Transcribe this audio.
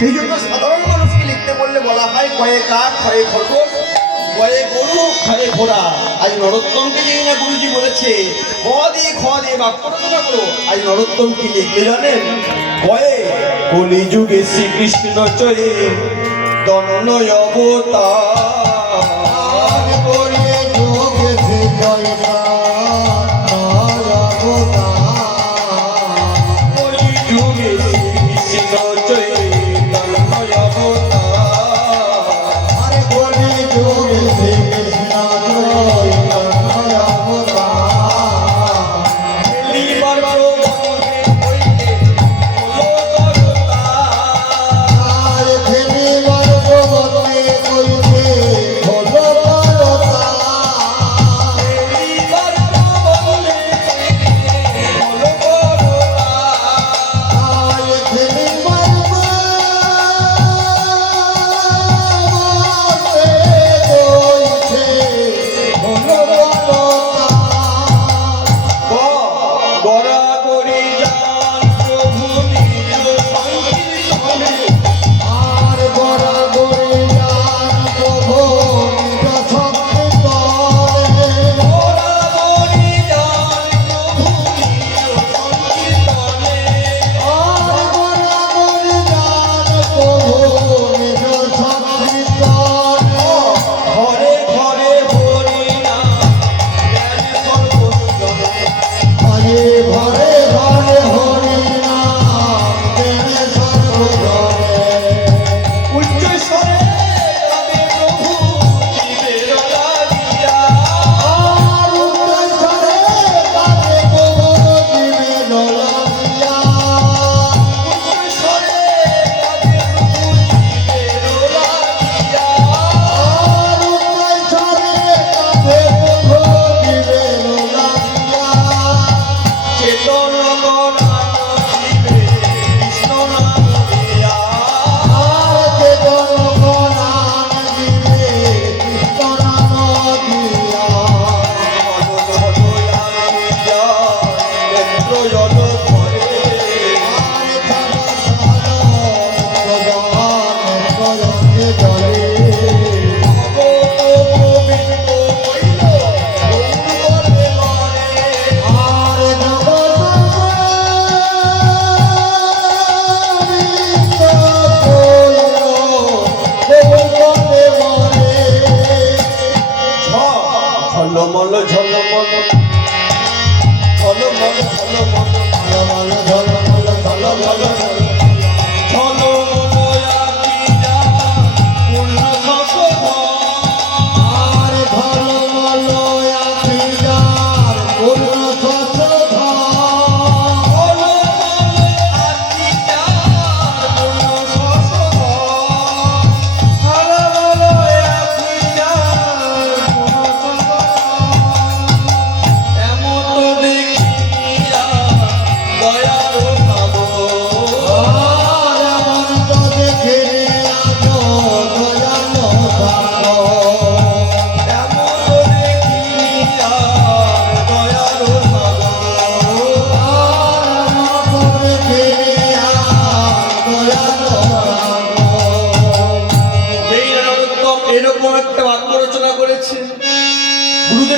সেই জন্য সাধারণ মানুষকে লিখতে বললে বলা হয় কয়ে কাক খয়ে খরগোশ, কয়ে গরু খয়ে ঘোড়া। আজ নরোত্তমকে যেই না গুরুজি বলেছে খ দিয়ে বাক্য রচনা করো, আজ নরোত্তম কি লিখবে জানেন? কয়ে কলিযুগে শ্রীকৃষ্ণ চয়ে দন্ন অবতার, কলিযুগে জয় কলিযুগে শ্রীকৃষ্ণ চয়ে দন্ন অবতার, কলিযুগে শ্রীকৃষ্ণ জয় লিবার প্রবন্ধে হইলে হলো তরতার, ফেরিবার প্রবন্ধে কইতে হলো তরতার। লিবার প্রবন্ধে হইলে হলো তরতার, ফেরিবার প্রবন্ধে কইতে হলো তরতার। গড়াগড়ি যান প্রভু নিজ সংকীর্তনে, আর গড়াগড়ি যান প্রভু নিজ সংকীর্তনে। গড়াগড়ি যান প্রভু নিজ সংকীর্তনে, আর গড়াগড়ি যান প্রভু নিজ সংকীর্তনে। ঘরে ঘরে হরি নাম জ্ঞান সর্বজনে, আরে ঘরে ঘরে হরি নাম দেনে সর্বজনে। উচ্চ স্বরে গাবে প্রভু জীবের লাগিয়া, আর উচ্চস্বরে গাবে প্রভু জীবের লাগিয়া। উচ্চ স্বরে গাবে প্রভু জীবের লাগিয়া, আর উচ্চস্বরে গাবে প্রভু জীবের লাগিয়া। চেতন গণান জীবে কৃষ্ণ নাম দিয়া, আর যে জনগণান জীবে কৃষ্ণ নাম দিয়া। আর জনগণ জলে। আর ঝলমল ঝলমল ঝলমল ঝলমল ঝলমল ঝলমল